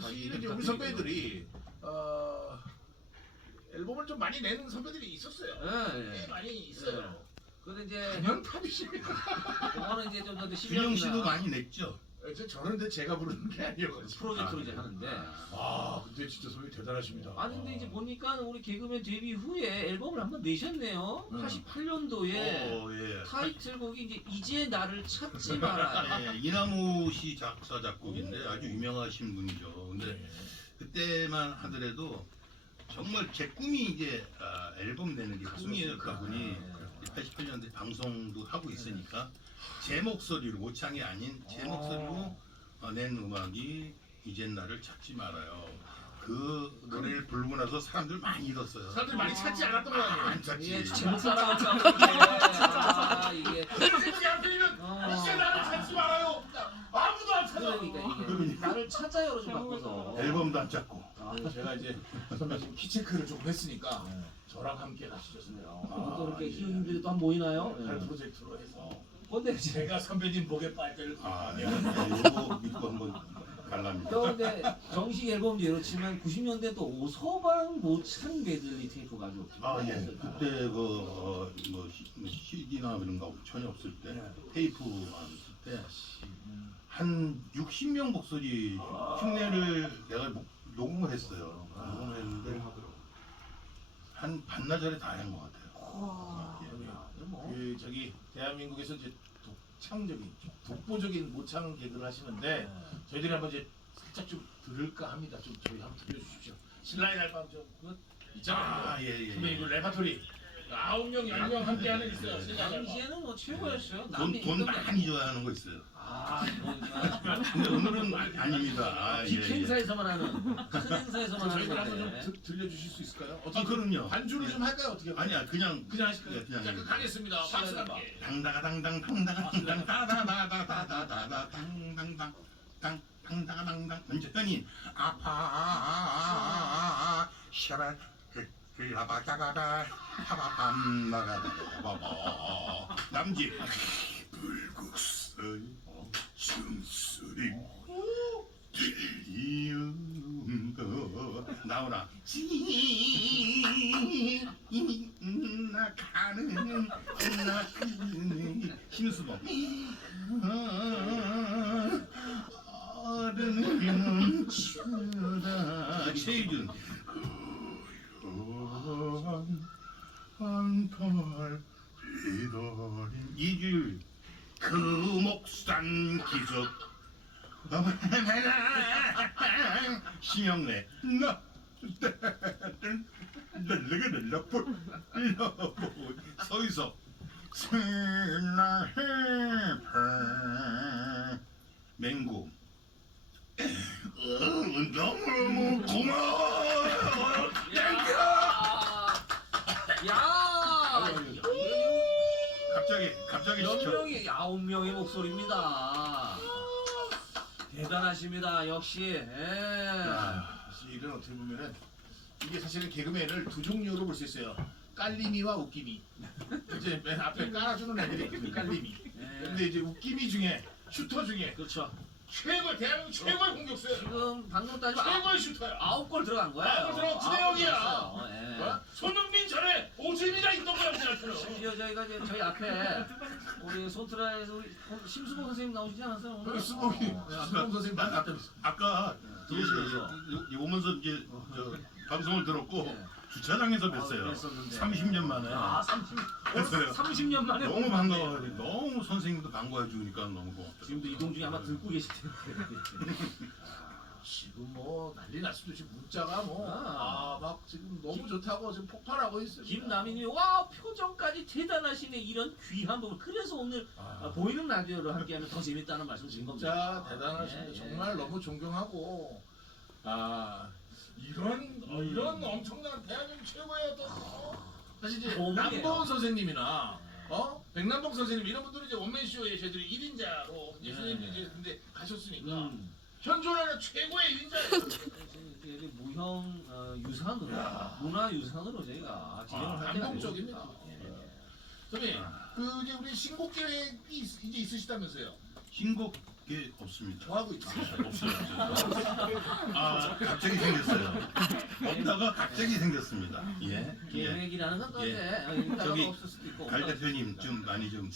사실은 이제 우리 선배들이 앨범을 좀 많이 낸 선배들이 있었어요. 꽤 많이 있어요. 근데 이제 당연탑이십니다. 그거는 이제 좀더 균형 씨도 많이 냈죠. 저는 근데 제가 부르는 게 아니어가지고. 프로젝트로 이제 하는데. 근데 진짜 선배 대단하십니다. 아니 근데 이제 보니까 우리 개그맨 데뷔 후에 앨범을 한번 내셨네요. 88년도에 예. 타이틀곡이 이제 이제 나를 찾지 마라. 예, 이남우 씨 작사 작곡인데 아주 유명하신 분이죠. 근데 그때만 하더라도 정말 제 꿈이 이제 앨범 내는 게 꿈이었다 보니 88년대 방송도 하고 있으니까 제 목소리로 모창이 아닌 제 목소리로 낸 음악이 이젠 나를 찾지 말아요. 그 노래를 부르고 나서 사람들 많이 잃었어요. 사람들이 많이 찾지 않았던 거 아니에요? 안 찾지. 이게 제목 따라가지고 이게 선생님한테는 이제 나를 찾지 말아요. 아무도 안 찾아. 그러니까 이게 나를 찾아요로 좀 바꿔서 앨범도 안 찾고. 제가 이제 선배 지금 키 체크를 조금 했으니까 저랑 함께 가시죠. 또 이렇게 희극인들이 또 한 모이나요? 할 프로젝트로 해서 근데 이제 제가 선배님 목에 빨대를 이거 믿고 한번 갈랍니다. 근데 정식 앨범도 이렇지만 90년대 또 오서방 모창 메들리 테이프 가지고 예. 그때 뭐 CD나 그런 거 전혀 없을 때 테이프만 쓸 때 한 60명 목소리 흉내를 내가 녹음을 했어요. 녹음을 했는데 한 반나절에 다 한 것 같아요. 그 저기 대한민국에서 이제 독보적인 모창 개그를 하시는데 저희들이 한번 이제 살짝 좀 들을까 합니다. 좀 저희 한번 들려주십시오. 신라의 날밤 좀 있잖아요. 예. 선배 이거 레파토리 9명, 10명 함께하는 있어요. 신라의 날밤. 당시에는 뭐 최고였어요. 돈 많이 줘야 하는 거 있어요. 그러니까 근데 오늘은 아닙니다. 빅 행사에서만 하는 큰 행사에서만 하는 저희들 한번 건데. 좀 들려주실 수 있을까요? 그럼요. 반주를 좀 할까요? 어떻게? 아니야, 그냥 하실까요? 예, 그냥 자, 가겠습니다. 박수 함께. 당다가당당 당다가당당 다다다다다다다다 당당당 당당당당 완전히 아파 샤발 라바다가다 하바밤 나가다 바바 남지 불국설 숨소리 들리운다 나오나 지나가는 힘수봉 어른은 추다 최희준 한털 비더린 이줄 그 목산 기적 심영래 나 서희석 맹구 너무 고마워 땡큐 갑자기 시켜 9명의 목소리입니다. 대단하십니다. 역시. 이런 어떻게 보면은 이게 사실은 개그맨을 두 종류로 볼 수 있어요. 깔림이와 웃김이. 이제 맨 앞에 깔아주는 애들이 그 깔림이. 근데 이제 웃김이 중에 슈터 중에 그렇죠. 대한민국 최고의 공격수예요. 지금 방금 따지면 최고의 슈터야. 9골 들어간 거야. 9골 들어간 진해영이야. 어? 손흥민 전에 오진이가 있던 거야 우리한테는. 심지어 저희가 이제 저희 앞에 우리 손트라에서 우리 심수봉 선생님 나오시지 않았어요 오늘? 여기 수봉이 수봉 선생님 아까 오면서 이제 방송을 들었고 주차장에서 뵀어요. 30년 만에 30년 만에 너무 반가워요. 너무 선생님도 반가워해 주니까 너무 고맙다. 지금도 이동 중에 아마 듣고 계실 텐데. 지금 뭐 난리 났습니다. 지금 문자가 막 지금 너무 좋다고 지금 폭발하고 있어요. 김남인이 와 표정까지 대단하시네 이런 귀한 부분. 그래서 오늘 보이는 라디오를 함께하면 더 재밌다는 말씀 드린 겁니다. 진짜 대단하십니다. 정말 너무 존경하고 이런 엄청난 대한민국 최고의 어떤 사실 이제 남보원 선생님이나 백남봉 선생님 이런 분들은 이제 원맨쇼에 저희들이 1인자로 이제 선생님이 이제 근데 가셨으니까 현존하는 최고의 1인자예요. 무형 유산으로 문화 유산으로 저희가 진행을 할 때가 감동적입니다. 선생님 그 이제 우리 신곡 계획이 이제 있으시다면서요? 신곡 게 없습니다. 좋아하고 있잖아요. 아 갑자기 생겼어요. 없다가 갑자기 생겼습니다. 예. 예. 계획이라는 건 또 예. 이제 있다가 저기 없을 수도 있고 갈 없다가 대표님 좀 많이 좀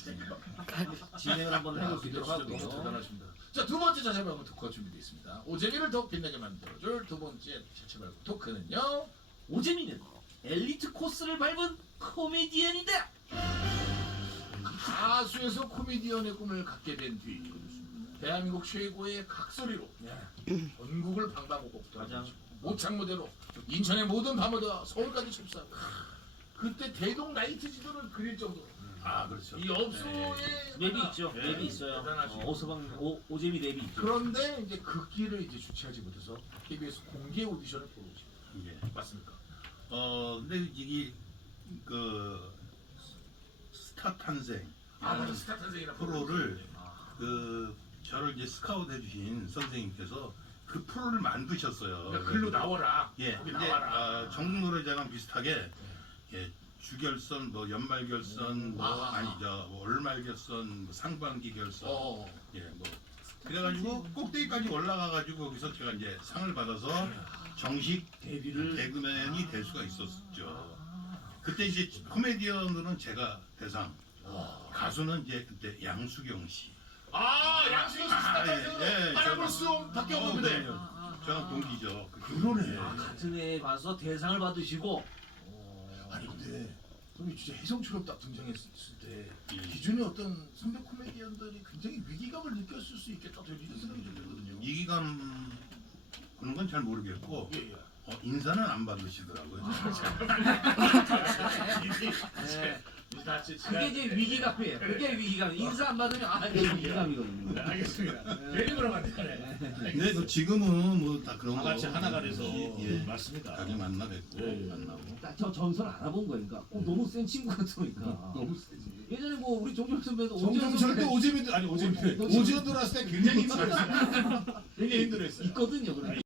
진행을 한번 해볼 수 있도록 진짜 하고요. 대단하십니다. 자, 두 번째 자체 발굴 토크가 준비되어 있습니다. 오재미를 더욱 빛나게 만들어줄 두 번째 자체 발굴 토크는요. 오재민은 엘리트 코스를 밟은 코미디언이다. 가수에서 코미디언의 꿈을 갖게 된 뒤 대한민국 최고의 각설이로 전국을 방방곡곡 돌아다니고 모창 무대로 인천의 모든 밤무대와 서울까지 휩싸고 그때 대동 나이트 지도를 그릴 정도로 아 그렇죠. 이 업소의 랩이 있죠. 네, 랩이 있어요. 대단하시고. 오재미 랩이 있죠. 그런데 이제 그 길을 이제 주체하지 못해서 KBS 공개 오디션을 보러 오십니다. 예. 맞습니까? 근데 이게 그 스타 탄생 맞아. 스타 탄생이라 프로를 그 저를 이제 스카우트 해주신 선생님께서 그 프로를 만드셨어요. 그러니까 글로 나와라. 예. 거기 근데 나와라. 전국 노래자랑 비슷하게 예, 주결선, 뭐 연말 결선, 뭐 아니죠, 뭐 월말 결선, 뭐 상반기 결선, 예, 뭐 그래가지고 꼭대기까지 올라가가지고 거기서 제가 이제 상을 받아서 정식 데뷔를 개그맨이 될 수가 있었죠. 그때 이제 코미디언으로는 제가 대상, 가수는 이제 그때 양수경 씨. 양수경 씨 스타 탄생으로 예, 하나볼 수용 박경호 무대. 저랑 동기죠. 그러네. 같은 해에 가서 대상을 받으시고 아니 근데 형님 진짜 혜성처럼 딱 등장했을 때 예. 기존의 어떤 선배 코미디언들이 굉장히 위기감을 느꼈을 수 있겠다 이런 생각이 좀 들거든요. 이기감 그런 건 잘 모르겠고 예. 인사는 안 받으시더라고요. 네. 그게 이제 위기감이에요. 그게 위기감. 인사 안 받으면 이게 위기감이거든요. 알겠습니다. 괜히 그러면 안 되네. 근데 그 지금은 뭐 다 그런 다 거 같이 하나가 돼서 예. 맞습니다. 가게 만나 뵙고 예. 만나고 저 전설 알아본 거니까 너무 센 친구 같으니까. 너무 세지. 예전에 뭐 우리 종종 선배도 정정철도 오재민도 아니 오재민 오지원 들어왔을 때 굉장히 힘들었어요. 굉장히 힘들었어요. 있거든요. 그래.